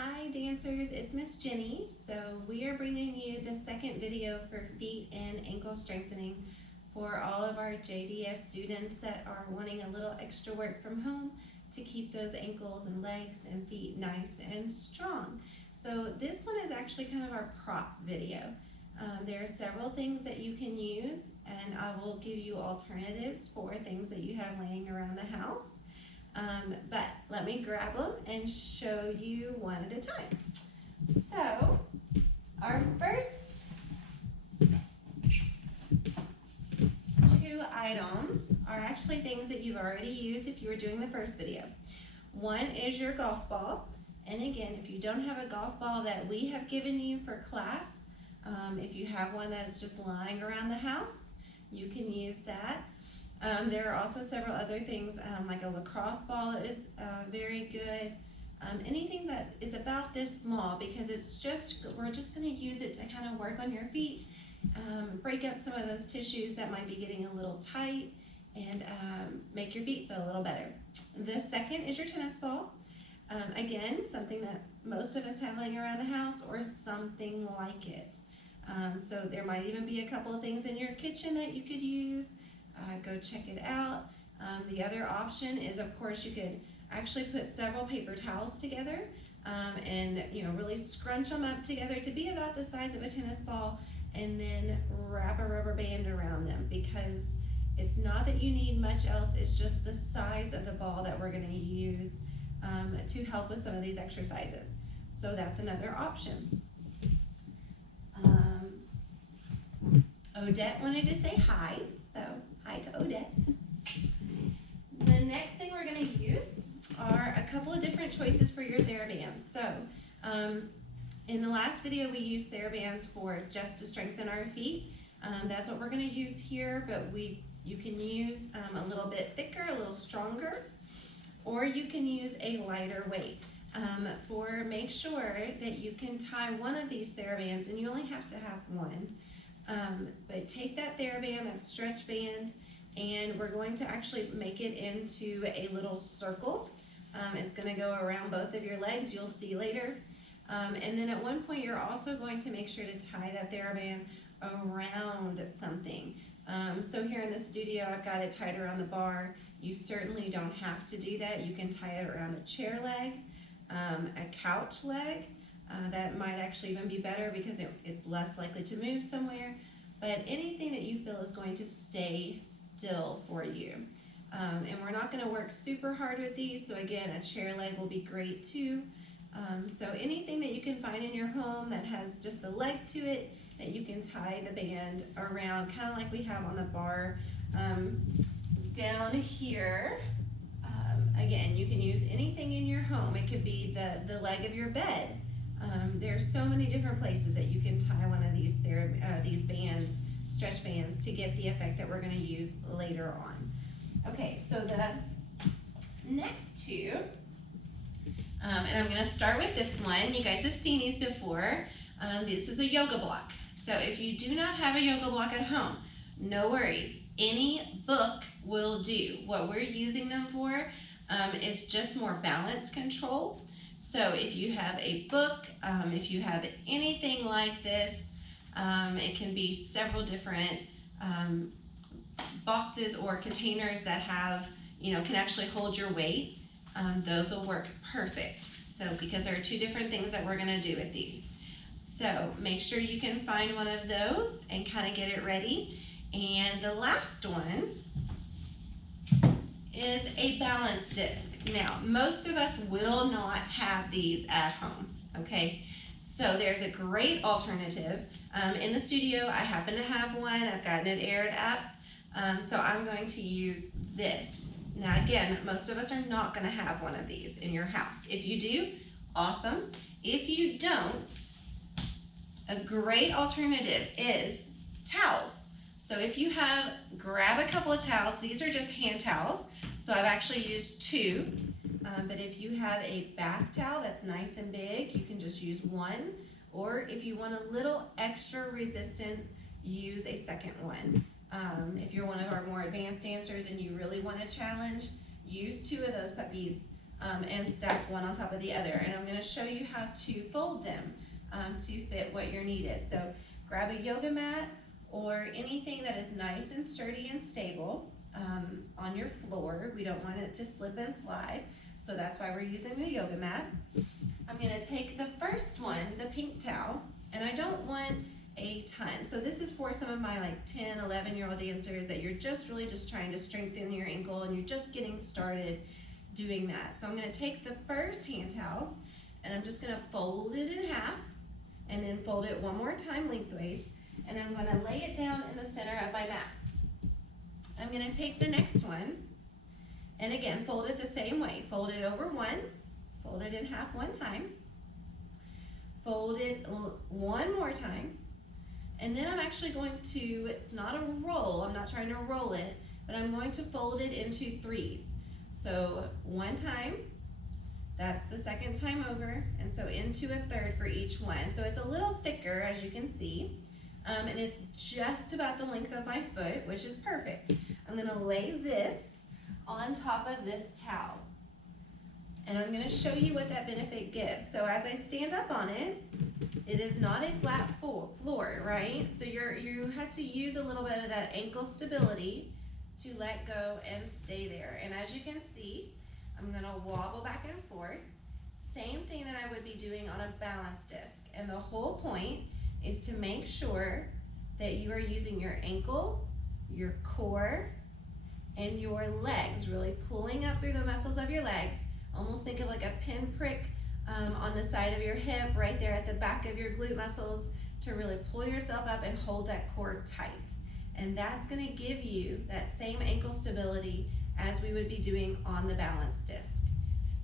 Hi dancers, it's Miss Jenny. So we are bringing you the second video for feet and ankle strengthening for all of our JDS students that are wanting a little extra work from home to keep those ankles and legs and feet nice and strong. So this one is actually kind of our prop video. There are several things that you can use, and I will give you alternatives for things that you have laying around the house. But let me grab them and show you one at a time. So our first two items are actually things that you've already used if you were doing the first video. One is your golf ball. And again, if you don't have a golf ball that we have given you for class, if you have one that's just lying around the house, you can use that. There are also several other things, like a lacrosse ball is very good. Anything that is about this small, because we're just going to use it to kind of work on your feet, break up some of those tissues that might be getting a little tight, and make your feet feel a little better. The second is your tennis ball. Again, something that most of us have laying around the house or something like it. So there might even be a couple of things in your kitchen that you could use. Go check it out. The other option is, of course, you could actually put several paper towels together and really scrunch them up together to be about the size of a tennis ball, and then wrap a rubber band around them, because it's not that you need much else, it's just the size of the ball that we're going to use to help with some of these exercises. So that's another option. Odette wanted to say hi, so hi to Odette. The next thing we're going to use are a couple of different choices for your Thera bands. So in the last video we used Thera bands for just to strengthen our feet. That's what we're going to use here, but you can use a little bit thicker, a little stronger, or you can use a lighter weight. Make sure that you can tie one of these Thera bands, and you only have to have one. But take that Thera band, that stretch band, and we're going to actually make it into a little circle. It's going to go around both of your legs, you'll see later. And then at one point you're also going to make sure to tie that Thera band around something. So here in the studio I've got it tied around the bar. You certainly don't have to do that. You can tie it around a chair leg, a couch leg. That might actually even be better because it's less likely to move somewhere. But anything that you feel is going to stay still for you. And we're not going to work super hard with these, so again, a chair leg will be great too. So anything that you can find in your home that has just a leg to it that you can tie the band around, kind of like we have on the bar down here. Again, you can use anything in your home. It could be the leg of your bed. There's so many different places that you can tie one of these bands, stretch bands, to get the effect that we're going to use later on. Okay, so the next two, and I'm going to start with this one. You guys have seen these before. This is a yoga block. So if you do not have a yoga block at home, no worries. Any book will do. What we're using them for is just more balance control. So if you have a book, if you have anything like this, it can be several different boxes or containers that have, can actually hold your weight. Those will work perfect. So because there are two different things that we're going to do with these. So make sure you can find one of those and kind of get it ready. And the last one is a balance disc. Now, most of us will not have these at home, okay? So there's a great alternative. In the studio, I happen to have one. I've gotten it aired up. So I'm going to use this. Now again, most of us are not gonna have one of these in your house. If you do, awesome. If you don't, a great alternative is towels. So if you have, grab a couple of towels. These are just hand towels. So I've actually used two, but if you have a bath towel that's nice and big, you can just use one. Or if you want a little extra resistance, use a second one. If you're one of our more advanced dancers and you really want a challenge, use two of those puppies and stack one on top of the other. And I'm gonna show you how to fold them to fit what your need is. So grab a yoga mat or anything that is nice and sturdy and stable on your floor. We don't want it to slip and slide, so that's why we're using the yoga mat. I'm gonna take the first one, the pink towel, and I don't want a ton. So this is for some of my like 10, 11-year-old dancers that you're really just trying to strengthen your ankle and you're just getting started doing that. So I'm gonna take the first hand towel and I'm just gonna fold it in half and then fold it one more time lengthways, and I'm gonna lay it down in the center of my mat. I'm gonna take the next one and again fold it the same way. Fold it over once, fold it in half one time, fold it one more time, and then I'm actually going to, it's not a roll, I'm not trying to roll it, but I'm going to fold it into threes. So one time, that's the second time over, and so into a third for each one. So it's a little thicker, as you can see, and it's just about the length of my foot, which is perfect. I'm gonna lay this on top of this towel, and I'm gonna show you what that benefit gives. So as I stand up on it, it is not a flat floor, right? So you have to use a little bit of that ankle stability to let go and stay there. And as you can see, I'm gonna wobble back and forth. Same thing that I would be doing on a balance disc. And the whole point is to make sure that you are using your ankle, your core, and your legs, really pulling up through the muscles of your legs. Almost think of like a pinprick on the side of your hip, right there at the back of your glute muscles, to really pull yourself up and hold that core tight. And that's gonna give you that same ankle stability as we would be doing on the balance disc.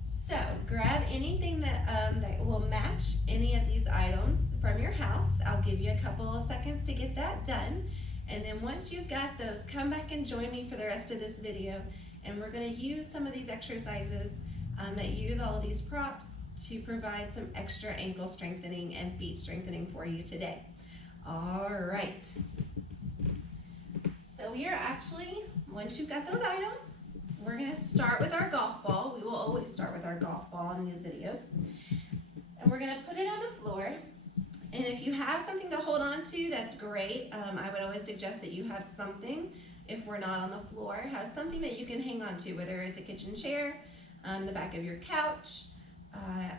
So grab anything that will match any of these items from your house. I'll give you a couple of seconds to get that done. And then once you've got those, come back and join me for the rest of this video. And we're gonna use some of these exercises that use all of these props to provide some extra ankle strengthening and feet strengthening for you today. All right. So we are actually, once you've got those items, we're gonna start with our golf ball. We will always start with our golf ball in these videos. And we're gonna put it on the floor. And if you have something to hold on to, that's great. I would always suggest that you have something, if we're not on the floor, have something that you can hang on to, whether it's a kitchen chair, the back of your couch,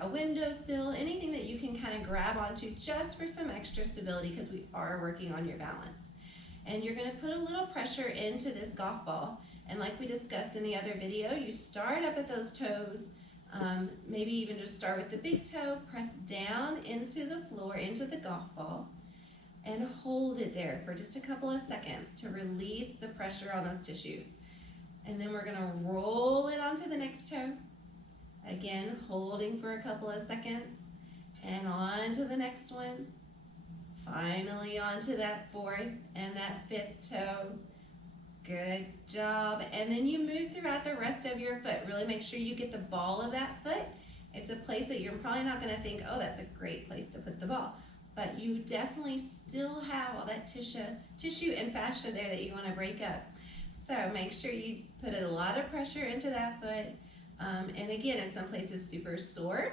a windowsill, anything that you can kind of grab onto just for some extra stability, because we are working on your balance. And you're gonna put a little pressure into this golf ball. And like we discussed in the other video, you start up at those toes, maybe even just start with the big toe, press down into the floor, into the golf ball, and hold it there for just a couple of seconds to release the pressure on those tissues. And then we're gonna roll it onto the next toe. Again, holding for a couple of seconds, and on to the next one. Finally onto that fourth and that fifth toe. Good job. And then you move throughout the rest of your foot. Really make sure you get the ball of that foot. It's a place that you're probably not gonna think, oh, that's a great place to put the ball. But you definitely still have all that tissue and fascia there that you wanna break up. So make sure you put a lot of pressure into that foot. And again, if some place is super sore,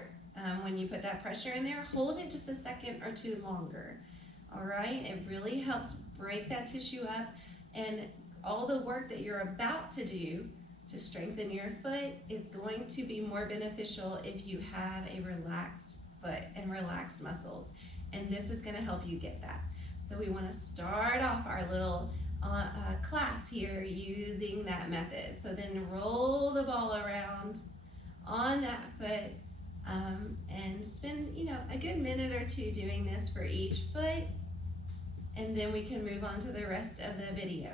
when you put that pressure in there, hold it just a second or two longer. All right, it really helps break that tissue up, and all the work that you're about to do to strengthen your foot is going to be more beneficial if you have a relaxed foot and relaxed muscles. And this is gonna help you get that. So we wanna start off our little class here using that method. So then roll the ball around on that foot and spend a good minute or two doing this for each foot, and then we can move on to the rest of the video.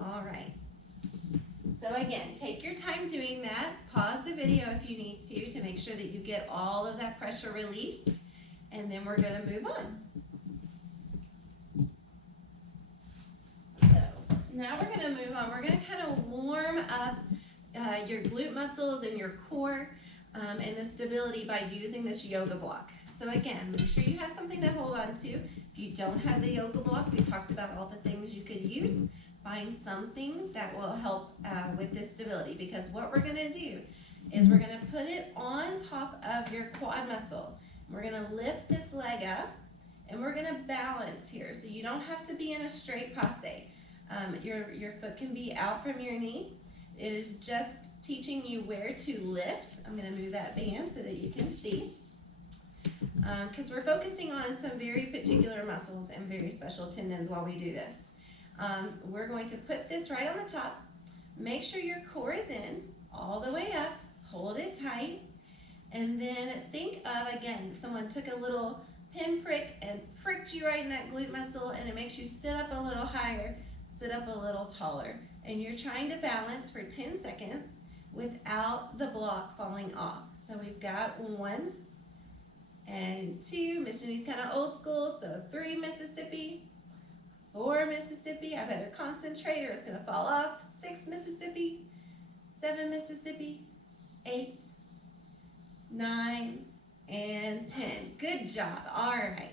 All right. So again, take your time doing that. Pause the video if you need to make sure that you get all of that pressure released, and then we're gonna move on. Now we're gonna move on. We're gonna kind of warm up your glute muscles and your core and the stability by using this yoga block. So again, make sure you have something to hold on to. If you don't have the yoga block, we talked about all the things you could use. Find something that will help with this stability, because what we're gonna do is we're gonna put it on top of your quad muscle. We're gonna lift this leg up and we're gonna balance here. So you don't have to be in a straight passe. Your foot can be out from your knee. It is just teaching you where to lift. I'm gonna move that band so that you can see. Because we're focusing on some very particular muscles and very special tendons while we do this. We're going to put this right on the top. Make sure your core is in all the way up. Hold it tight. And then think of, again, someone took a little pinprick and pricked you right in that glute muscle, and it makes you sit up a little higher, sit up a little taller. And you're trying to balance for 10 seconds without the block falling off. So we've got 1 and 2. Miss Jenny's kind of old school, so 3 Mississippi, 4 Mississippi. I better concentrate or it's going to fall off. 6 Mississippi, 7 Mississippi, 8, 9, and 10. Good job. All right.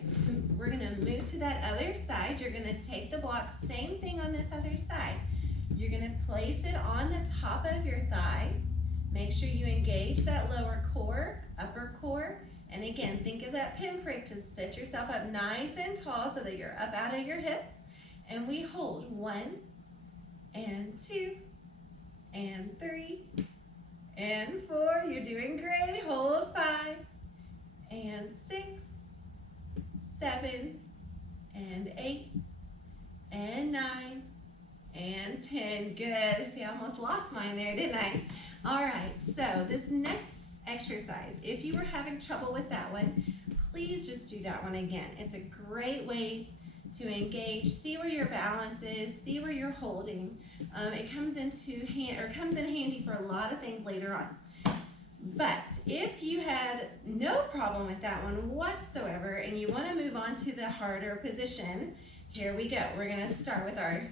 We're going to move to that other side. You're going to take the block, same thing on this other side. You're going to place it on the top of your thigh. Make sure you engage that lower core, upper core. And again, think of that pinprick to set yourself up nice and tall so that you're up out of your hips. And we hold 1 and 2 and 3 and 4. You're doing great. Hold 5 and 6, 7 and 8 and 9 and 10. Good. See, I almost lost mine there, didn't I? All right, so this next exercise, if you were having trouble with that one, please just do that one again. It's a great way to engage, see where your balance is, see where you're holding. It comes in handy for a lot of things later on. But if you had no problem with that one whatsoever and you want to move on to the harder position, here we go. We're going to start with our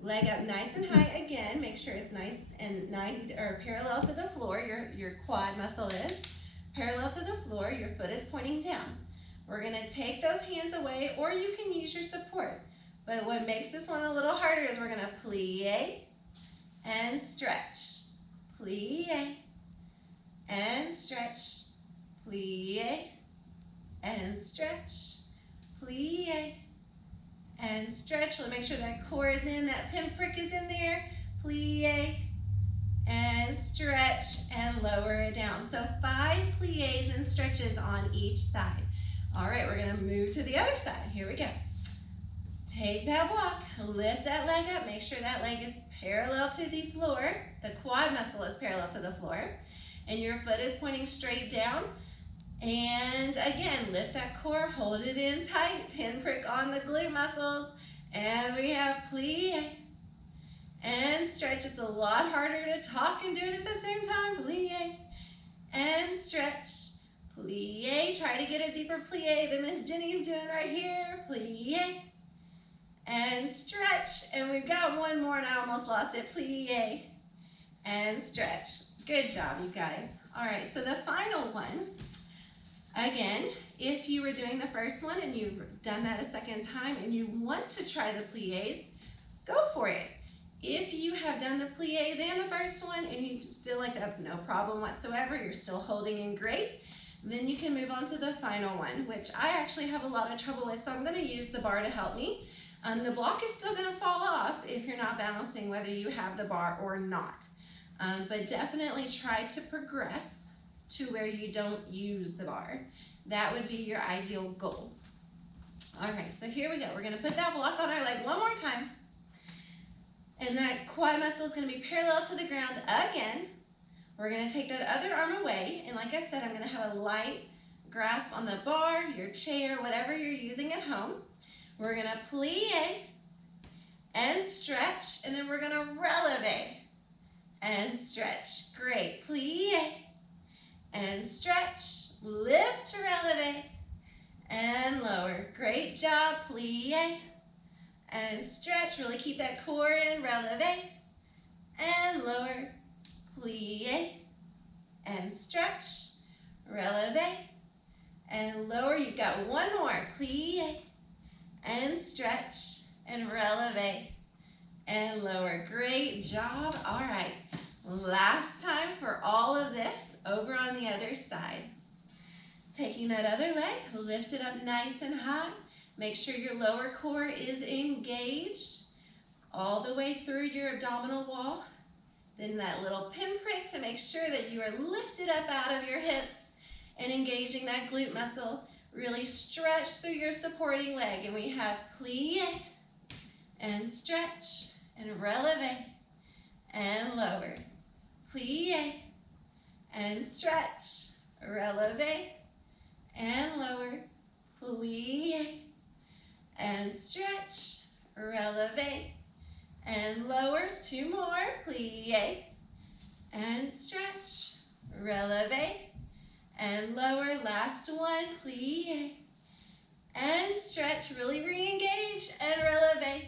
leg up nice and high again. Make sure it's nice and 90 or parallel to the floor. Your quad muscle is parallel to the floor. Your foot is pointing down. We're going to take those hands away, or you can use your support. But what makes this one a little harder is we're going to plie and stretch. Plie and stretch. Plie and stretch. Plie and stretch. We'll make sure that core is in, that pinprick is in there. Plie and stretch and lower it down. So 5 plies and stretches on each side. All right, we're gonna move to the other side. Here we go. Take that block, lift that leg up, make sure that leg is parallel to the floor. The quad muscle is parallel to the floor. And your foot is pointing straight down. And again, lift that core, hold it in tight, pinprick on the glute muscles. And we have plie and stretch. It's a lot harder to talk and do it at the same time. Plie and stretch. Plie, try to get a deeper plie than Miss Jenny's doing right here. Plie and stretch. And we've got one more and I almost lost it. Plie and stretch. Good job, you guys. All right, so the final one, again, if you were doing the first one and you've done that a second time and you want to try the plies, go for it. If you have done the plies and the first one and you feel like that's no problem whatsoever, you're still holding in great, then you can move on to the final one, which I actually have a lot of trouble with, so I'm going to use the bar to help me. The block is still going to fall off if you're not balancing whether you have the bar or not. But definitely try to progress to where you don't use the bar. That would be your ideal goal. All right, so here we go. We're going to put that block on our leg one more time. And that quad muscle is going to be parallel to the ground again. We're going to take that other arm away, and like I said, I'm going to have a light grasp on the bar, your chair, whatever you're using at home. We're going to plie and stretch, and then we're going to releve and stretch. Great. Plie and stretch. Lift, releve, and lower. Great job. Plie and stretch. Really keep that core in. Releve and lower. Plie and stretch, releve and lower. You've got one more. Plie and stretch and releve and lower. Great job. All right. Last time for all of this, over on the other side. Taking that other leg, lift it up nice and high. Make sure your lower core is engaged all the way through your abdominal wall. Then that little pinprick to make sure that you are lifted up out of your hips and engaging that glute muscle. Really stretch through your supporting leg. And we have plie and stretch and releve and lower. Plie and stretch, releve and lower. Plie and stretch, releve and lower. Two more. Plie and stretch, releve and lower. Last one. Plie and stretch. Really re-engage and releve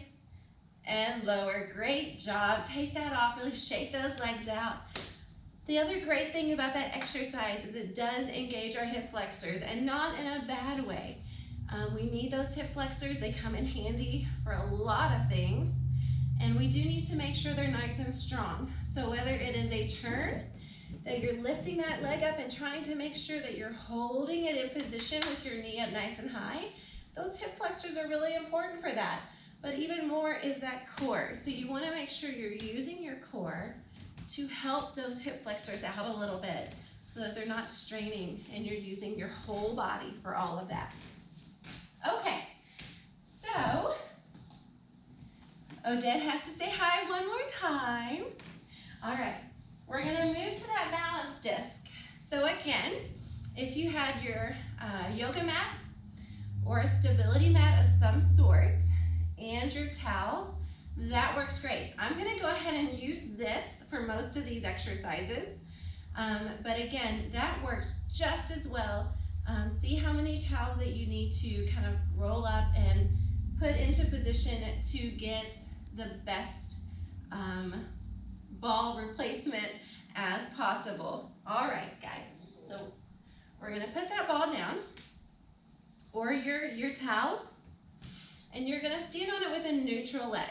and lower. Great job. Take that off. Really shake those legs out. The other great thing about that exercise is it does engage our hip flexors, and not in a bad way. We need those hip flexors. They come in handy for a lot of things, and we do need to make sure they're nice and strong. So whether it is a turn, that you're lifting that leg up and trying to make sure that you're holding it in position with your knee up nice and high, those hip flexors are really important for that. But even more is that core. So you want to make sure you're using your core to help those hip flexors out a little bit so that they're not straining and you're using your whole body for all of that. Okay, so Odette has to say hi one more time. All right, we're going to move to that balance disc. So again, if you had your yoga mat or a stability mat of some sort and your towels, that works great. I'm going to go ahead and use this for most of these exercises. But again, that works just as well. See how many towels that you need to kind of roll up and put into position to get the best ball replacement as possible. All right, guys. So we're going to put that ball down, or your towels, and you're going to stand on it with a neutral leg.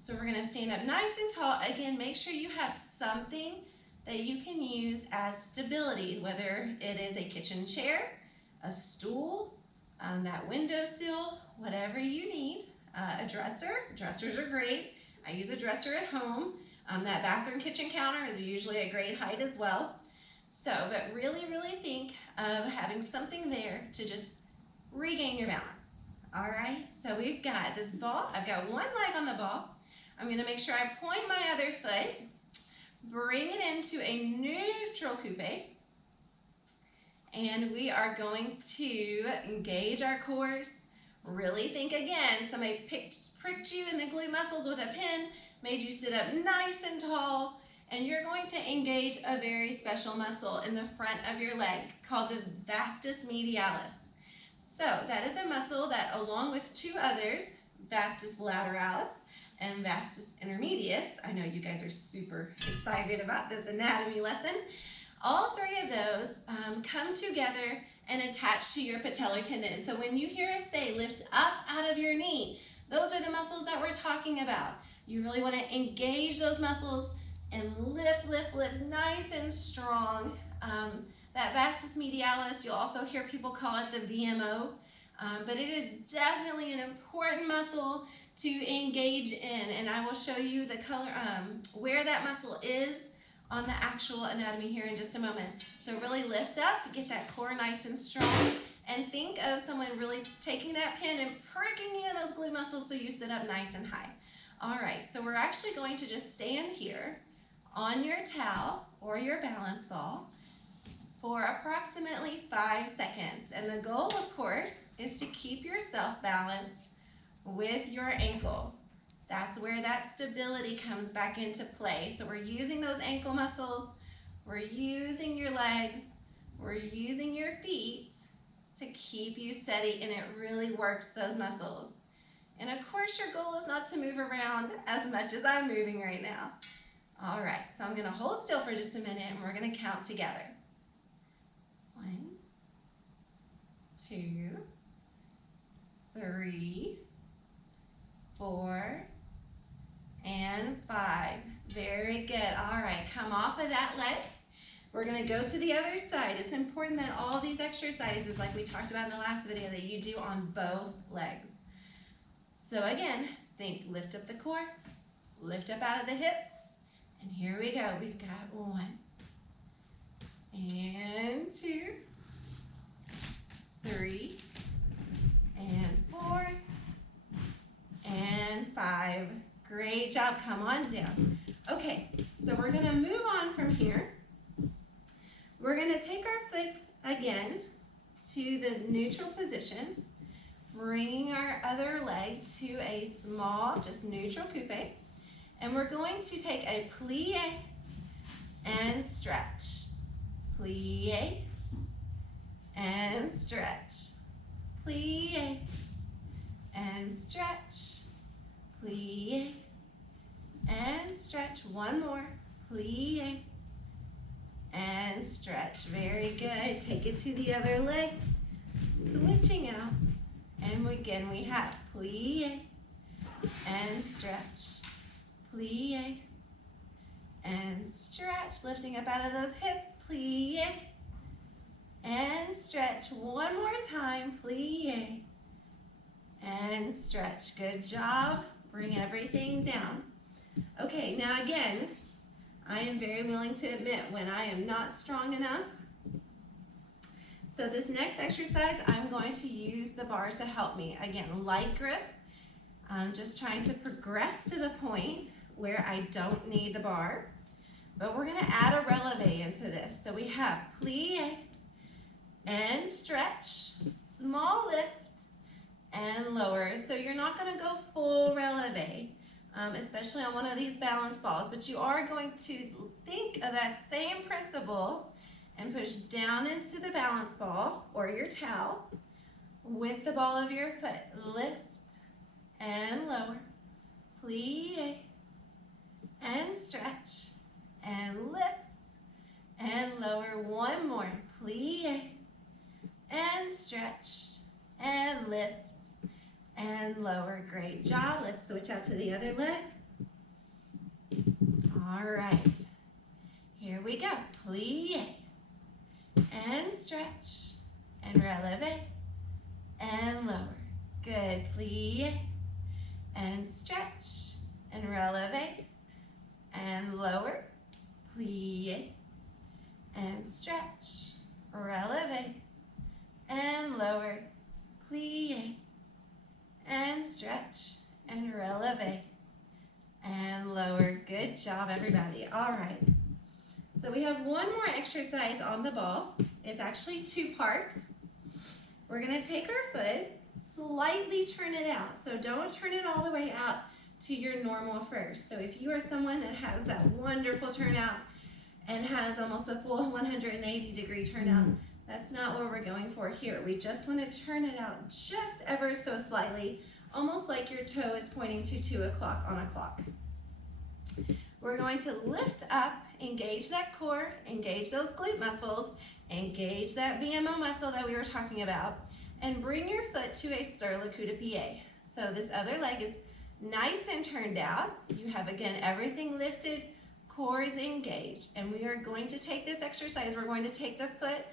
So we're going to stand up nice and tall. Again, make sure you have something that you can use as stability, whether it is a kitchen chair, a stool, that windowsill, whatever you need. A dresser. Dressers are great. I use a dresser at home. That bathroom kitchen counter is usually a great height as well. So, but really, really think of having something there to just regain your balance. All right, so we've got this ball. I've got one leg on the ball. I'm going to make sure I point my other foot, bring it into a neutral coupe, and we are going to engage our cores. Really think again, somebody pricked you in the glute muscles with a pin, made you sit up nice and tall, and you're going to engage a very special muscle in the front of your leg called the vastus medialis. So that is a muscle that, along with two others, vastus lateralis and vastus intermedius, I know you guys are super excited about this anatomy lesson, all three of those come together and attach to your patellar tendon. So when you hear us say lift up out of your knee, those are the muscles that we're talking about. You really want to engage those muscles and lift, lift, lift nice and strong. That vastus medialis, you'll also hear people call it the VMO, but it is definitely an important muscle to engage in, and I will show you the color, where that muscle is on the actual anatomy here in just a moment. So really lift up, get that core nice and strong, and think of someone really taking that pin and pricking you in those glute muscles so you sit up nice and high. All right, so we're actually going to just stand here on your towel or your balance ball for approximately 5 seconds. And the goal, of course, is to keep yourself balanced with your ankle. That's where that stability comes back into play. So we're using those ankle muscles, we're using your legs, we're using your feet to keep you steady, and it really works those muscles. And of course, your goal is not to move around as much as I'm moving right now. All right, so I'm going to hold still for just a minute, and we're going to count together. 1, 2, 3, 4, and 5. Very good. All of that leg. We're gonna go to the other side. It's important that all these exercises, like we talked about in the last video, that you do on both legs. So again, think lift up the core, lift up out of the hips, and here we go. We've got 1 and 2, 3 and 4 and 5. Great job, come on down. Okay, so we're gonna move on from here. We're gonna take our foot again to the neutral position, bringing our other leg to a small, just neutral coupe, and we're going to take a plie and stretch. Plie and stretch. Plie and stretch. Plie and stretch. One more. Plie and stretch. Very good. Take it to the other leg. Switching out. And again we have plie and stretch. Plie and stretch. Lifting up out of those hips. Plie and stretch. One more time. Plie and stretch. Good job. Bring everything down. Okay, now again, I am very willing to admit when I am not strong enough. So this next exercise, I'm going to use the bar to help me. Again, light grip. I'm just trying to progress to the point where I don't need the bar. But we're gonna add a releve into this. So we have plie and stretch, small lift and lower. So you're not gonna go full releve. Especially on one of these balance balls, but you are going to think of that same principle and push down into the balance ball or your towel with the ball of your foot. Lift and lower, plie and stretch and lift and lower. One more, plie and stretch and lift and lower. Great job. Let's switch out to the other leg. All right. Here we go. Plie and stretch and releve and lower. Good. Plie and stretch and releve and lower. Plie and stretch, releve and lower. Plie and stretch and releve and lower. Good job, everybody. All right. So we have one more exercise on the ball. It's actually 2 parts. We're going to take our foot, slightly turn it out. So don't turn it all the way out to your normal first. So if you are someone that has that wonderful turnout and has almost a full 180-degree turnout, that's not what we're going for here. We just want to turn it out just ever so slightly, almost like your toe is pointing to 2 o'clock on a clock. We're going to lift up, engage that core, engage those glute muscles, engage that VMO muscle that we were talking about, and bring your foot to a sur le coup de pied. So this other leg is nice and turned out. You have, again, everything lifted, core is engaged, and we are going to take this exercise. We're going to take the foot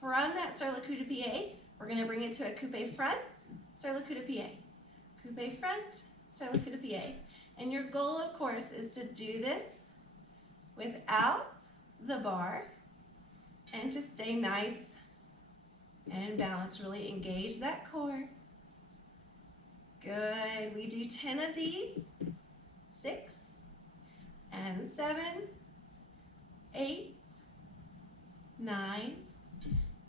from that sur le coup de pied. We're going to bring it to a coupe front, sur le coup de pied. Coupe front, sur le coup de pied. And your goal, of course, is to do this without the bar and to stay nice and balanced. Really engage that core. Good. We do 10 of these. 6 and 7, 8, 9,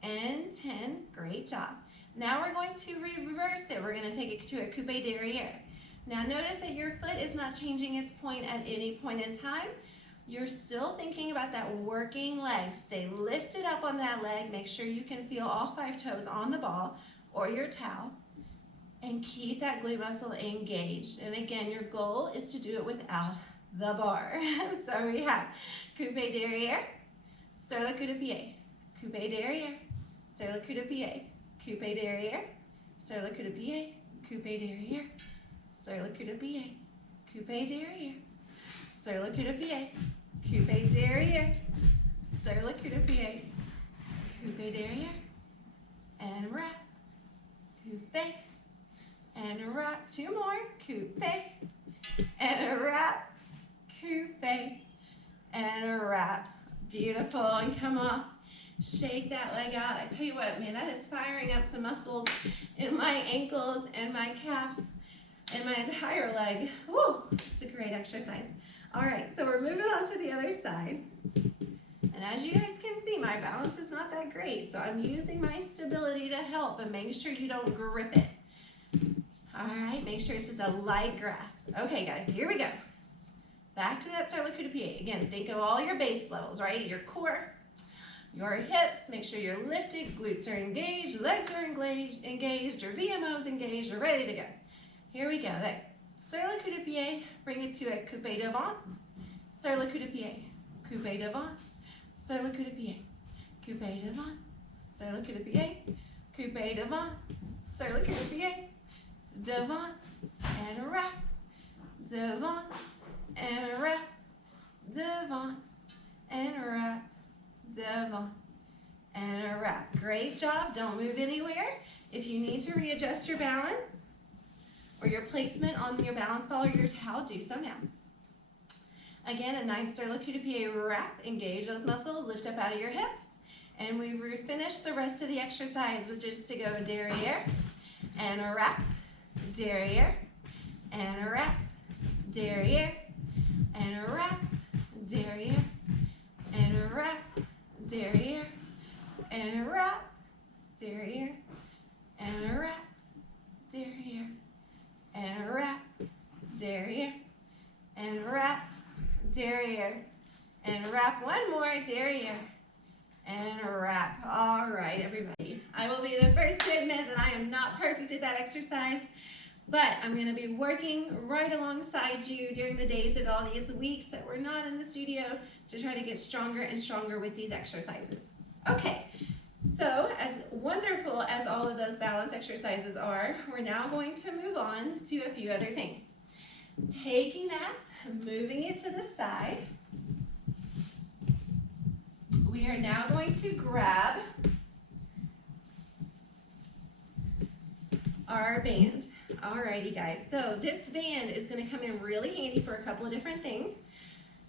and 10. Great job. Now we're going to reverse it. We're going to take it to a coupe derrière. Now notice that your foot is not changing its point at any point in time. You're still thinking about that working leg. Stay lifted up on that leg. Make sure you can feel all 5 toes on the ball or your towel. And keep that glute muscle engaged. And again, your goal is to do it without the bar. So we have coupe derrière, sur le coup de pied, coupe derrière, sur le coup de pied, coupe derrière, sur le coup de pied, coupe derrière, sur le coup de pied, coupe derrière, sur le coup de pied, coupe derriere, sur le coup de pied, coupe derriere, and wrap, coupe, and a wrap, 2 more, coupe, and a wrap, coupe, and a wrap. Beautiful, and come on, shake that leg out. I tell you what, man, that is firing up some muscles in my ankles and my calves and my entire leg. Woo, it's a great exercise. All right, so we're moving on to the other side. And as you guys can see, my balance is not that great, so I'm using my stability to help, but make sure you don't grip it. All right, make sure it's just a light grasp. Okay, guys, here we go. Back to that sur le coup de pied. Again, think of all your base levels, right? Your core, your hips, make sure you're lifted, glutes are engaged, legs are engaged, your VMO is engaged, you're ready to go. Here we go. That sur le coup de pied, bring it to a coupe devant, sur le coup de pied, coupe devant, sur le coup de pied, coupe devant, sur le coup de pied, coupe devant, sur le coup de pied, devant, and wrap, devant, and wrap, devant, and wrap, devant, and a wrap. Great job. Don't move anywhere. If you need to readjust your balance or your placement on your balance ball or your towel, do so now. Again, a nice sur le coup de pied wrap. Engage those muscles. Lift up out of your hips. And we finish the rest of the exercise with just to go derriere and a wrap, derriere and a wrap, derriere and a wrap, derriere and a wrap, derriere and a wrap, derriere and a wrap, derriere and a wrap, derriere and a wrap, derriere and a wrap. One more, derriere and a wrap. All right, everybody. I will be the first to admit that I am not perfect at that exercise, but I'm going to be working right alongside you during the days of all these weeks that we're not in the studio to try to get stronger and stronger with these exercises. Okay, so as wonderful as all of those balance exercises are, we're now going to move on to a few other things. Taking that, moving it to the side, we are now going to grab our band. Alrighty guys, so this band is going to come in really handy for a couple of different things.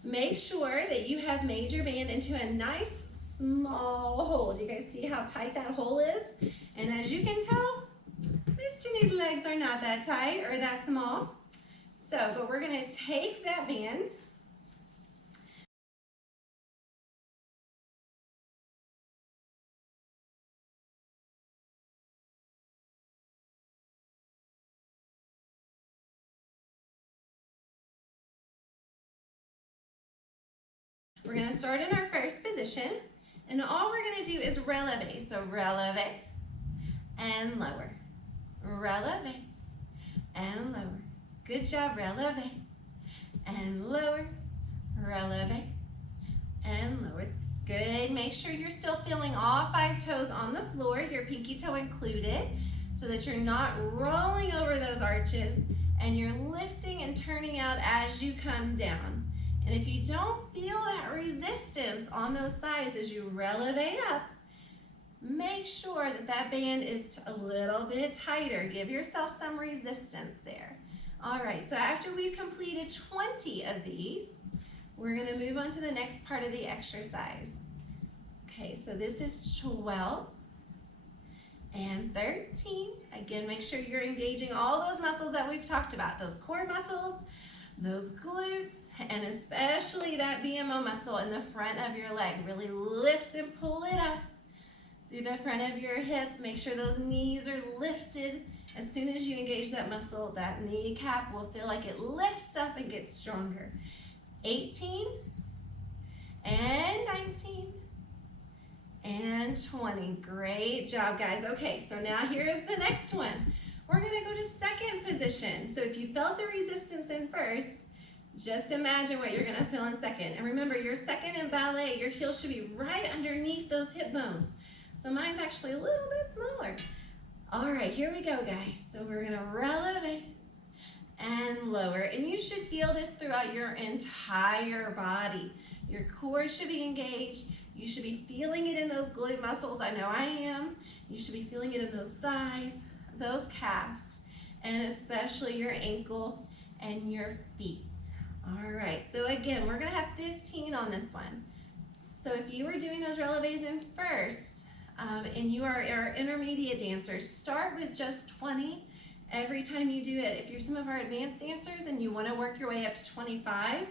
Make sure that you have made your band into a nice small hole. Do you guys see how tight that hole is? And as you can tell, Miss Jenny's legs are not that tight or that small. So, but we're going to take that band, we're going to start in our first position, and all we're going to do is releve. So releve and lower, releve and lower. Good job, releve and lower, releve and lower. Good, make sure you're still feeling all 5 toes on the floor, your pinky toe included, so that you're not rolling over those arches and you're lifting and turning out as you come down. And if you don't feel that resistance on those thighs as you releve up, make sure that that band is a little bit tighter. Give yourself some resistance there. All right, so after we've completed 20 of these, we're going to move on to the next part of the exercise. Okay, so this is 12 and 13. Again, make sure you're engaging all those muscles that we've talked about, those core muscles, those glutes, and especially that VMO muscle in the front of your leg. Really lift and pull it up through the front of your hip. Make sure those knees are lifted. As soon as you engage that muscle, that kneecap will feel like it lifts up and gets stronger. 18 and 19 and 20. Great job, guys. Okay, so now here's the next one. We're going to go to second position. So if you felt the resistance in first, just imagine what you're going to feel in second. And remember, your second in ballet, your heel should be right underneath those hip bones. So mine's actually a little bit smaller. All right, here we go, guys. So we're going to releve and lower. And you should feel this throughout your entire body. Your core should be engaged. You should be feeling it in those glute muscles. I know I am. You should be feeling it in those thighs, those calves, and especially your ankle and your feet. All right, so again, we're gonna have 15 on this one. So if you were doing those releves in first, and you are our intermediate dancers, start with just 20 every time you do it. If you're some of our advanced dancers and you wanna work your way up to 25,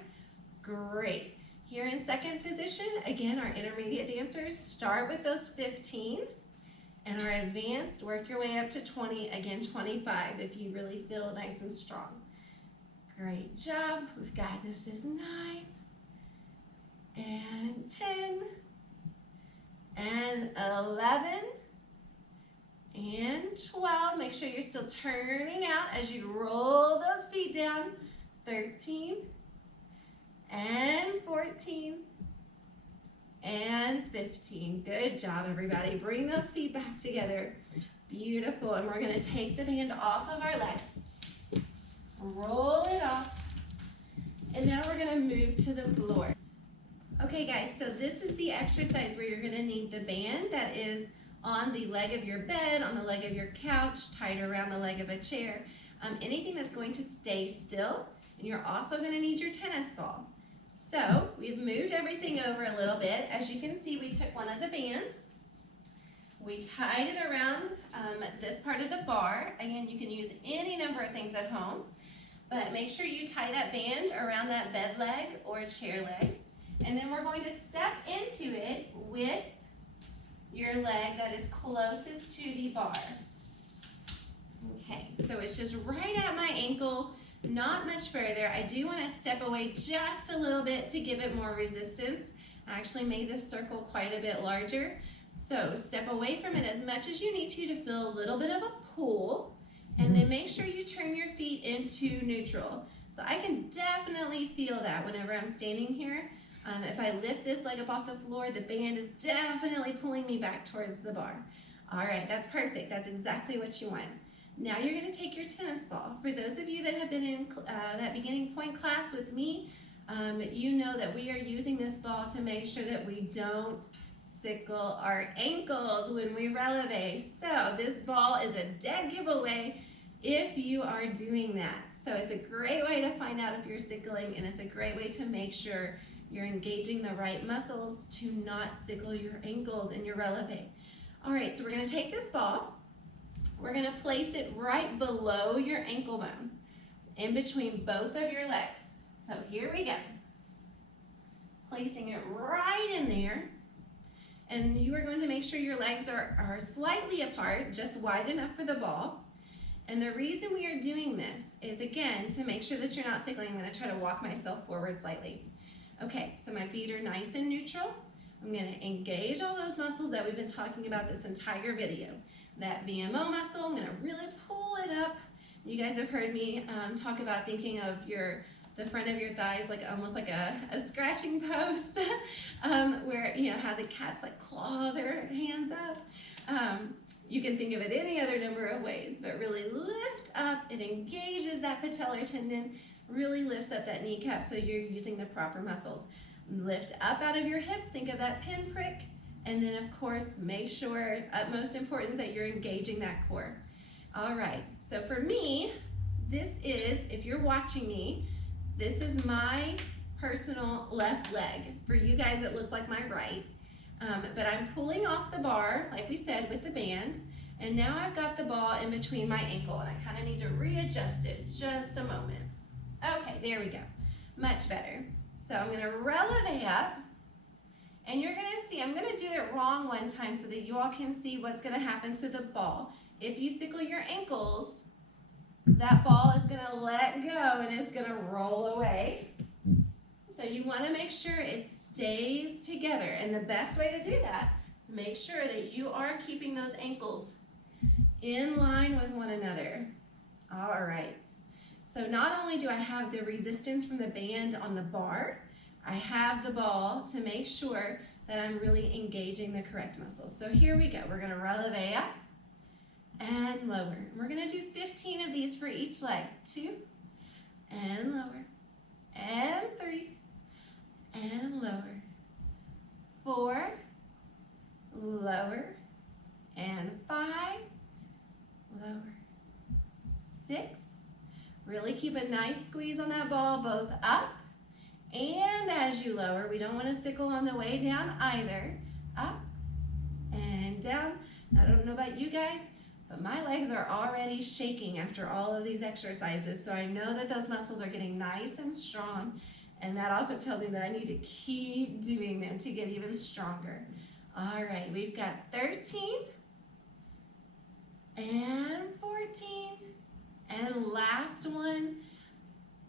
great. Here in second position, again, our intermediate dancers, start with those 15, and our advanced, work your way up to 20, again, 25 if you really feel nice and strong. Great job. We've got, this is 9, and 10, and 11, and 12. Make sure you're still turning out as you roll those feet down. 13, and 14, and 15. Good job, everybody. Bring those feet back together. Beautiful. And we're going to take the band off of our legs. Roll it off. And now we're going to move to the floor. Okay, guys, so this is the exercise where you're going to need the band that is on the leg of your bed, on the leg of your couch, tied around the leg of a chair. Anything that's going to stay still. And you're also going to need your tennis ball. So we've moved everything over a little bit. As you can see, we took one of the bands. We tied it around this part of the bar. Again, you can use any number of things at home, but make sure you tie that band around that bed leg or chair leg. And then we're going to step into it with your leg that is closest to the bar. Okay, so it's just right at my ankle. Not much further. I do want to step away just a little bit to give it more resistance. I actually made this circle quite a bit larger. So step away from it as much as you need to feel a little bit of a pull, and then make sure you turn your feet into neutral. So I can definitely feel that whenever I'm standing here. If I lift this leg up off the floor, the band is definitely pulling me back towards the bar. All right, that's perfect. That's exactly what you want. Now you're going to take your tennis ball. For those of you that have been in that beginning point class with me, you know that we are using this ball to make sure that we don't sickle our ankles when we releve. So this ball is a dead giveaway if you are doing that. So it's a great way to find out if you're sickling, and it's a great way to make sure you're engaging the right muscles to not sickle your ankles in your releve. All right, so we're going to take this ball. We're going to place it right below your ankle bone, in between both of your legs. So here we go. Placing it right in there. And you are going to make sure your legs are slightly apart, just wide enough for the ball. And the reason we are doing this is, again, to make sure that you're not sickling. I'm going to try to walk myself forward slightly. Okay, so my feet are nice and neutral. I'm going to engage all those muscles that we've been talking about this entire video. That VMO muscle, I'm going to really pull it up. You guys have heard me talk about thinking of the front of your thighs like almost like a scratching post, where you know how the cats like claw their hands up. You can think of it any other number of ways, but really lift up. It engages that patellar tendon, really lifts up that kneecap so you're using the proper muscles. Lift up out of your hips, think of that pinprick, and then of course make sure, utmost importance, that you're engaging that core. All right, so for me, this is, if you're watching me, this is my personal left leg. For you guys, it looks like my right. But I'm pulling off the bar, like we said, with the band, and now I've got the ball in between my ankle, and I kind of need to readjust it. Just a moment. Okay, there we go. Much better. So I'm going to releve up, and you're going to see, I'm going to do it wrong one time so that you all can see what's going to happen to the ball. If you sickle your ankles, that ball is going to let go and it's going to roll away. So you want to make sure it stays together, and the best way to do that is make sure that you are keeping those ankles in line with one another. All right. So not only do I have the resistance from the band on the bar, I have the ball to make sure that I'm really engaging the correct muscles. So here we go. We're going to releve up and lower. We're going to do 15 of these for each leg. 2 and lower, and 3 and lower. 4, lower, and 5, lower. 6, really keep a nice squeeze on that ball, both up and as you lower. We don't want to sickle on the way down either. Up and down. I don't know about you guys, but my legs are already shaking after all of these exercises, so I know that those muscles are getting nice and strong, and that also tells me that I need to keep doing them to get even stronger. All right, we've got 13 and 14, and last one,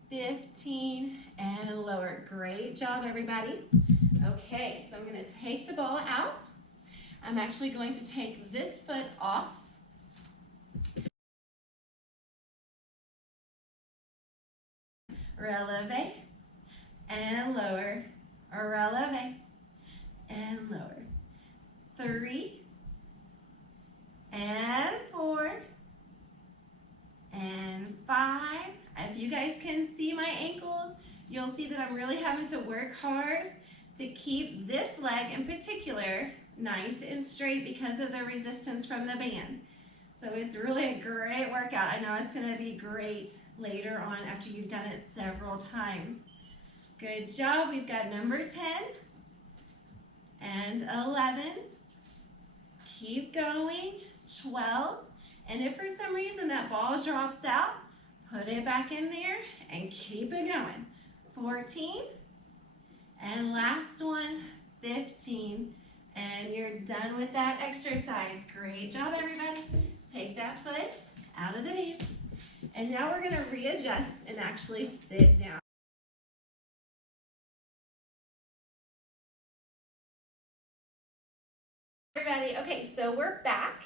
15 and lower. Great job, everybody. Okay, so I'm going to take the ball out. I'm actually going to take this foot off. Releve and lower, releve and lower. 3 and 4 and 5. If you guys can see my ankles, you'll see that I'm really having to work hard to keep this leg in particular nice and straight because of the resistance from the band. So it's really a great workout. I know it's going to be great later on after you've done it several times. Good job. We've got number 10 and 11. Keep going. 12. And if for some reason that ball drops out, put it back in there and keep it going. 14. And last one, 15. And you're done with that exercise. Great job, everybody. Take that foot out of the band. And now we're going to readjust and actually sit down. Everybody, okay, so we're back.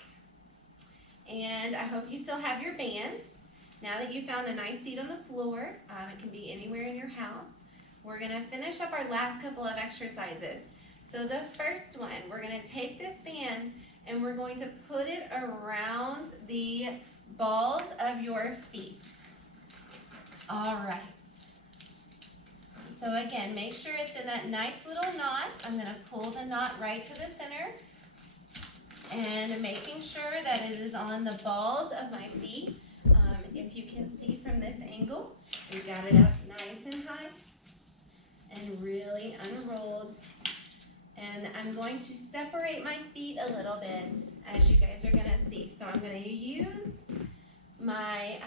And I hope you still have your bands. Now that you found a nice seat on the floor, it can be anywhere in your house, we're going to finish up our last couple of exercises. So the first one, we're going to take this band and we're going to put it around the balls of your feet. All right. So again, make sure it's in that nice little knot. I'm going to pull the knot right to the center and making sure that it is on the balls of my feet. If you can see from this angle, we've got it up nice and high and really unrolled. And I'm going to separate my feet a little bit, as you guys are going to see. So I'm going to use my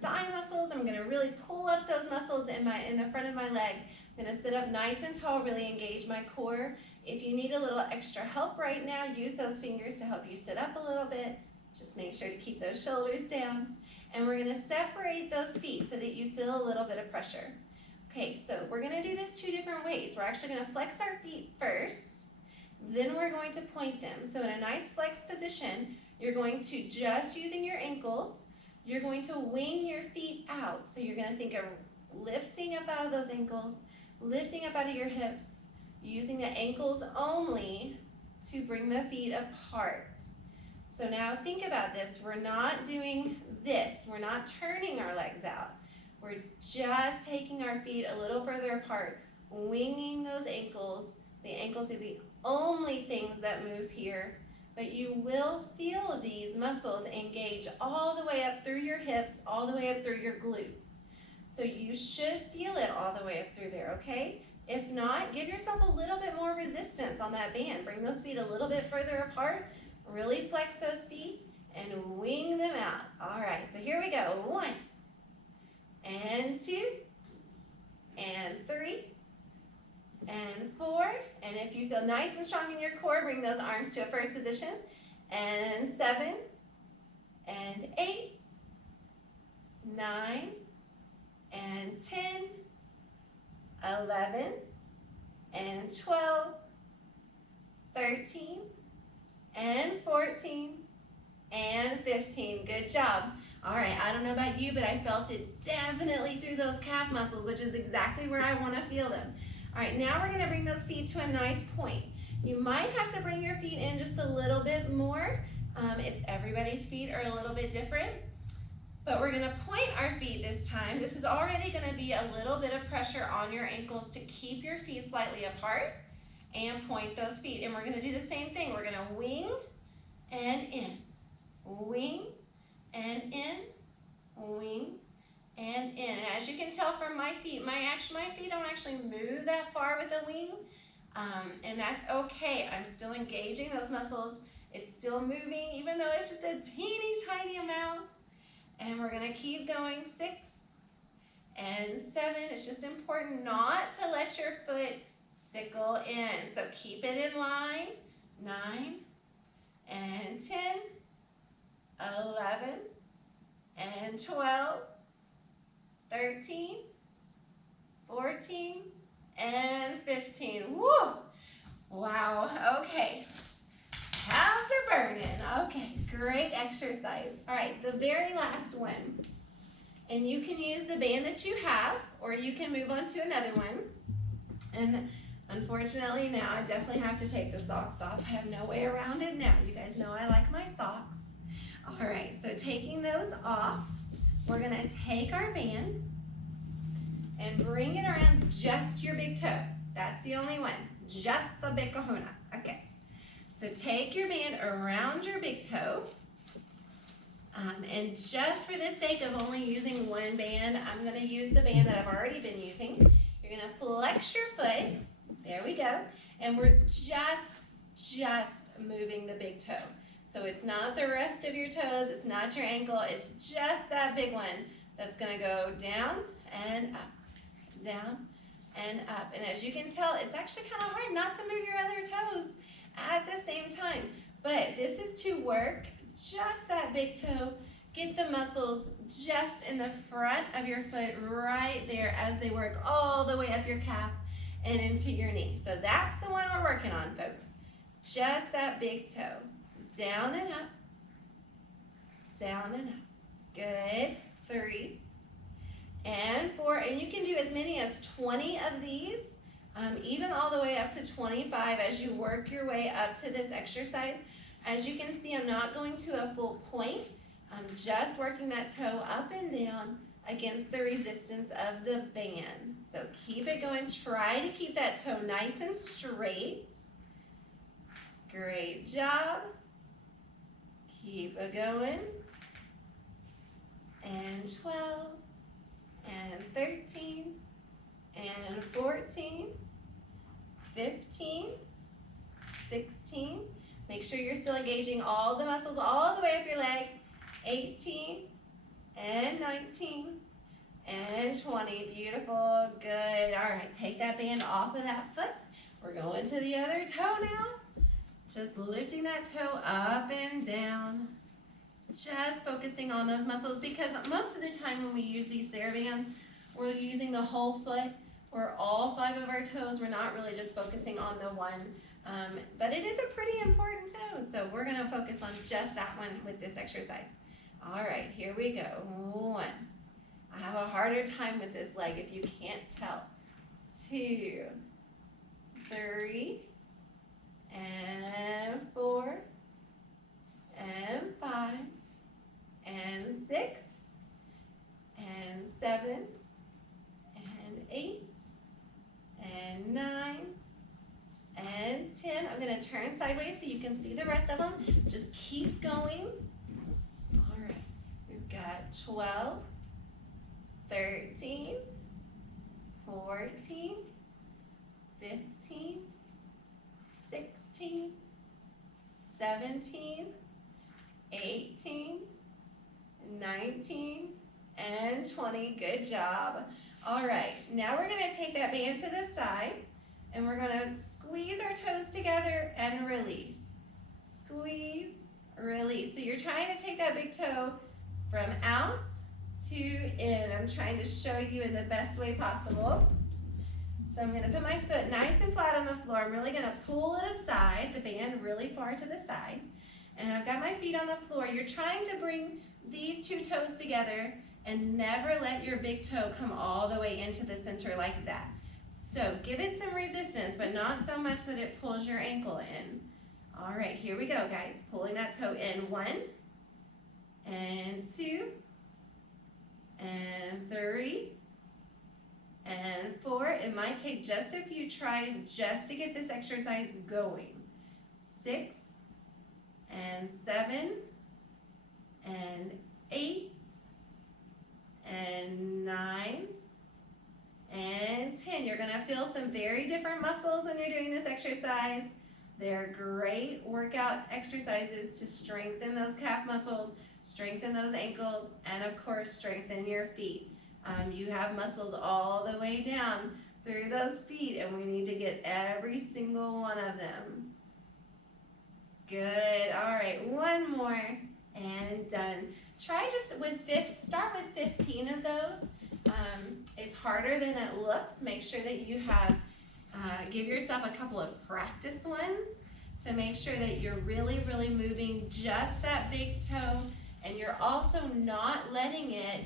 thigh muscles. I'm going to really pull up those muscles in the front of my leg. I'm going to sit up nice and tall, really engage my core. If you need a little extra help right now, use those fingers to help you sit up a little bit. Just make sure to keep those shoulders down. And we're going to separate those feet so that you feel a little bit of pressure. Okay, so we're going to do this 2 different ways. We're actually going to flex our feet first, then we're going to point them. So in a nice flex position, you're going to, just using your ankles, you're going to wing your feet out. So you're going to think of lifting up out of those ankles, lifting up out of your hips, using the ankles only to bring the feet apart. So now think about this. We're not doing this. We're not turning our legs out. We're just taking our feet a little further apart, winging those ankles. The ankles are the only things that move here, but you will feel these muscles engage all the way up through your hips, all the way up through your glutes. So you should feel it all the way up through there, okay? If not, give yourself a little bit more resistance on that band. Bring those feet a little bit further apart, really flex those feet, and wing them out. All right, so here we go. 1, and 2, and 3, and 4, and if you feel nice and strong in your core, bring those arms to a first position, and 7, and 8, 9, and 10, 11, and 12, 13, and 14, and 15. Good job. All right, I don't know about you, but I felt it definitely through those calf muscles, which is exactly where I want to feel them. All right, now we're going to bring those feet to a nice point. You might have to bring your feet in just a little bit more. Everybody's feet are a little bit different. But we're gonna point our feet this time. This is already gonna be a little bit of pressure on your ankles to keep your feet slightly apart and point those feet. And we're gonna do the same thing. We're gonna wing and in, wing and in, wing and in. And as you can tell from my feet, my feet don't actually move that far with the wing, and that's okay. I'm still engaging those muscles. It's still moving, even though it's just a teeny tiny amount. And we're gonna keep going, 6 and 7. It's just important not to let your foot sickle in. So keep it in line, 9 and 10, 11 and 12, 13, 14, and 15. Woo! Wow, okay. Calves are burning. Okay, great exercise. All right, the very last one. And you can use the band that you have, or you can move on to another one. And unfortunately now I definitely have to take the socks off. I have no way around it now. You guys know I like my socks. All right, so taking those off, we're gonna take our band and bring it around just your big toe. That's the only one, just the big kahuna. Okay, so take your band around your big toe. And just for the sake of only using one band, I'm gonna use the band that I've already been using. You're gonna flex your foot, there we go, and we're just moving the big toe. So it's not the rest of your toes, it's not your ankle, it's just that big one that's gonna go down and up, down and up. And as you can tell, it's actually kind of hard not to move your other toes at the same time. But this is to work just that big toe, get the muscles just in the front of your foot right there as they work all the way up your calf and into your knee. So that's the one we're working on, folks. Just that big toe. Down and up, down and up. Good. 3 and 4. And you can do as many as 20 of these, even all the way up to 25 as you work your way up to this exercise. As you can see, I'm not going to a full point. I'm just working that toe up and down against the resistance of the band. So keep it going. Try to keep that toe nice and straight. Great job. Keep it going. And 12, and 13, and 14, 15, 16. Make sure you're still engaging all the muscles all the way up your leg. 18, and 19, and 20. Beautiful, good. All right, take that band off of that foot. We're going to the other toe now. Just lifting that toe up and down. Just focusing on those muscles, because most of the time when we use these TheraBands, we're using the whole foot or all 5 of our toes. We're not really just focusing on the one, but it is a pretty important toe. So we're gonna focus on just that one with this exercise. All right, here we go. 1. I have a harder time with this leg if you can't tell. 2, 3, and 4, and 5, and 6, and 7, and 8, and 9, and 10. I'm going to turn sideways so you can see the rest of them. Just keep going. All right, we've got 12, 13, 14, 15, 16, 17, 18, 19, and 20. Good job. All right, now we're going to take that band to the side, and we're going to squeeze our toes together and release. Squeeze, release. So you're trying to take that big toe from out to in. I'm trying to show you in the best way possible. So I'm going to put my foot nice and flat on the floor. I'm really going to pull it aside, the band really far to the side. And I've got my feet on the floor. You're trying to bring these 2 toes together and never let your big toe come all the way into the center like that. So give it some resistance, but not so much that it pulls your ankle in. All right, here we go, guys. Pulling that toe in. 1, and 2, It might take just a few tries just to get this exercise going. 6 and 7 and 8 and 9 and 10. You're gonna feel some very different muscles when you're doing this exercise. They're great workout exercises to strengthen those calf muscles, strengthen those ankles, and of course, strengthen your feet. You have muscles all the way down through those feet, and we need to get every single one of them. Good. All right, one more and done. Try just start with 15 of those. It's harder than it looks. Make sure that you have, give yourself a couple of practice ones to make sure that you're really, really moving just that big toe, and you're also not letting it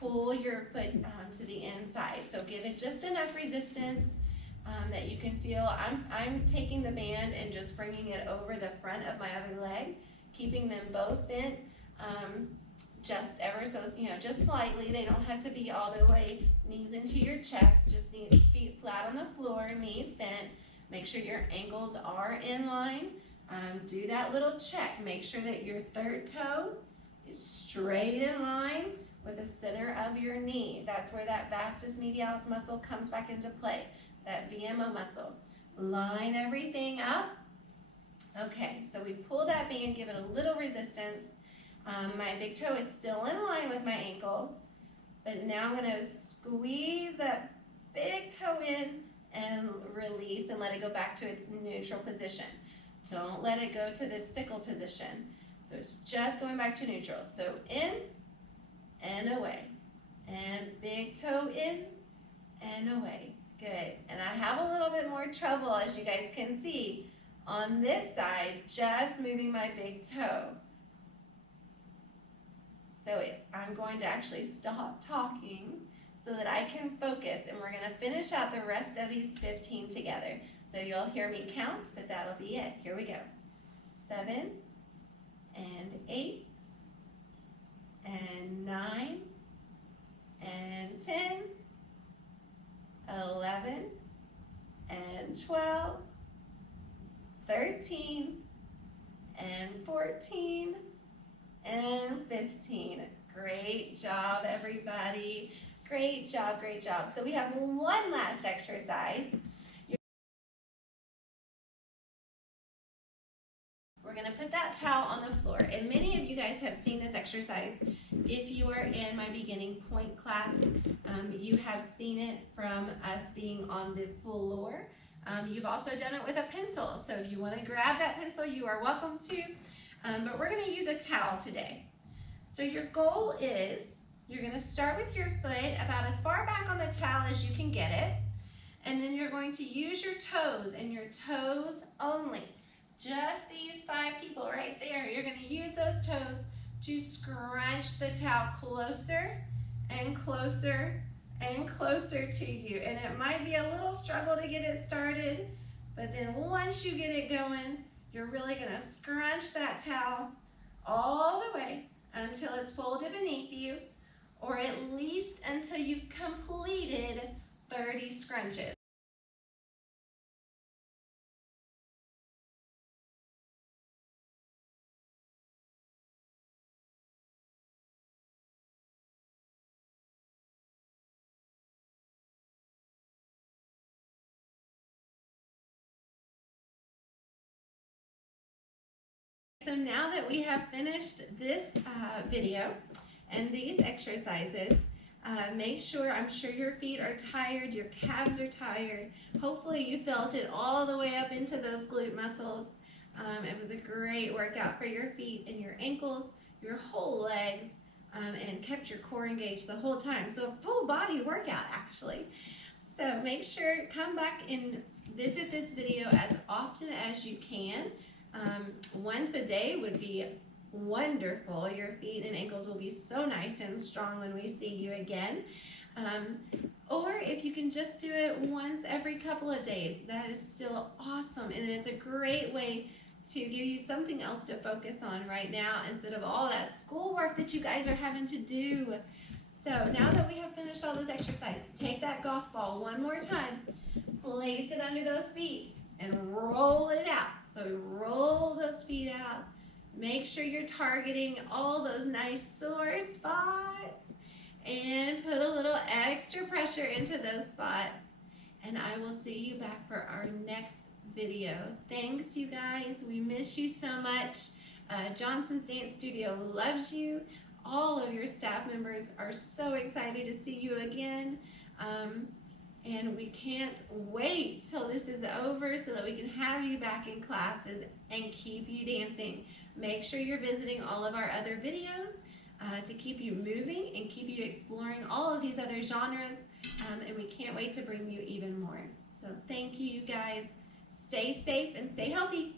pull your foot to the inside. So give it just enough resistance that you can feel. I'm taking the band and just bringing it over the front of my other leg, keeping them both bent just ever so, just slightly. They don't have to be all the way knees into your chest, just knees, feet flat on the floor, knees bent. Make sure your ankles are in line. Do that little check. Make sure that your third toe is straight in line with the center of your knee. That's where that vastus medialis muscle comes back into play, that VMO muscle. Line everything up. Okay, so we pull that band, give it a little resistance. My big toe is still in line with my ankle, but now I'm gonna squeeze that big toe in and release and let it go back to its neutral position. Don't let it go to this sickle position. So it's just going back to neutral. So in and away, and big toe in and away. Good. And I have a little bit more trouble, as you guys can see, on this side, just moving my big toe. So I'm going to actually stop talking so that I can focus, and we're going to finish out the rest of these 15 together. So you'll hear me count, but that'll be it. Here we go. 7 and 8 and 9 and 10, 11 and 12, 13 and 14 and 15. Great job, everybody. Great job, great job. So we have one last exercise. We're going to put that towel on the floor, and many of you guys have seen this exercise. If you are in my beginning point class, you have seen it from us being on the floor. You've also done it with a pencil, so if you want to grab that pencil, you are welcome to. But we're going to use a towel today. So your goal is, you're going to start with your foot about as far back on the towel as you can get it, and then you're going to use your toes, and your toes only. Just these 5 people right there. You're going to use those toes to scrunch the towel closer and closer and closer to you. And it might be a little struggle to get it started, but then once you get it going, you're really going to scrunch that towel all the way until it's folded beneath you, or at least until you've completed 30 scrunches. So now that we have finished this video and these exercises, make sure, I'm sure your feet are tired, your calves are tired. Hopefully you felt it all the way up into those glute muscles. It was a great workout for your feet and your ankles, your whole legs, and kept your core engaged the whole time. So a full body workout, actually. So make sure, come back and visit this video as often as you can. Once a day would be wonderful. Your feet and ankles will be so nice and strong when we see you again. Or if you can just do it once every couple of days, that is still awesome. And it's a great way to give you something else to focus on right now instead of all that schoolwork that you guys are having to do. So now that we have finished all all those exercises. Take that golf ball one more time, place it under those feet, and roll it out. So roll those feet out. Make sure you're targeting all those nice sore spots and put a little extra pressure into those spots. And I will see you back for our next video. Thanks, you guys. We miss you so much. Johnson's Dance Studio loves you. All of your staff members are so excited to see you again. And we can't wait till this is over so that we can have you back in classes and keep you dancing. Make sure you're visiting all of our other videos to keep you moving and keep you exploring all of these other genres. And we can't wait to bring you even more. So thank you, you guys. Stay safe and stay healthy.